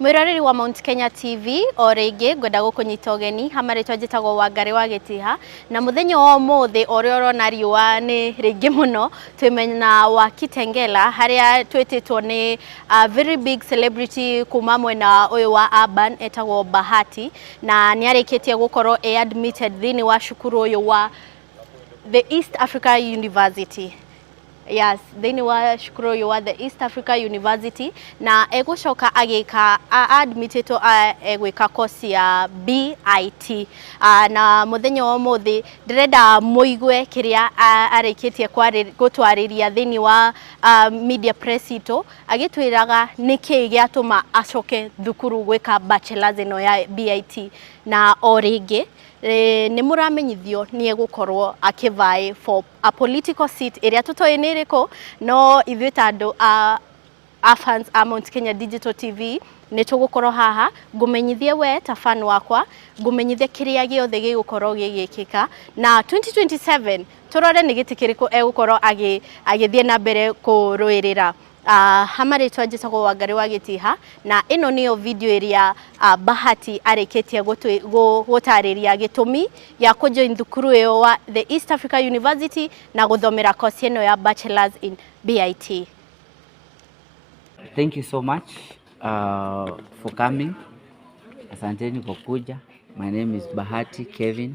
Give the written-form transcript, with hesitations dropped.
Mwiroreri wa Mount Kenya TV o ringi ngwenda gukunyita ugeni hamaritwa njitagwo Wangari wa Gitiha na muthenya wa umuthi uria urona riua ni ringi muno twimena wa Kitengela haria twititwo ni very big celebrity kuma mwena uyu wa urban etagwo Bahati na ni arikitie gukorwo admitted thini wa cukuru uyu wa the East Africa University. Yes, thini wa shukuru uyu wa the East Africa University na egucoka agika admitted egwika course ya BIT na muthenya wa muthi ndirenda muigwe kiria arikitie gutwariria thini wa media press ito agitwiraga niki giatuma acoke thukuru gwika bachelor's ino ya BIT na oringi ni muramenyithio ni egukorwo akivai for a political seat area tutoi niriko no ithuĩ tandu fans a Mount Kenya Digital TV ni tugukorwo haha ngumenyithie we ta fan wakwa ngumenyithie kiria giothe gigukorwo gigikika na 2027 turore ni giti kiriku egukorwo agithie na mbere kuruirira hamaritwa njitagwo Wangari wa Gitiha na ino niyo video iria Bahati arikitie gutariria gitumi ya kujoin thukuru yo wa the East Africa University na guthomera course ino ya bachelor's in BIT. Thank you so much for coming. Asanteni kwa kuja. My name is Bahati Kevin.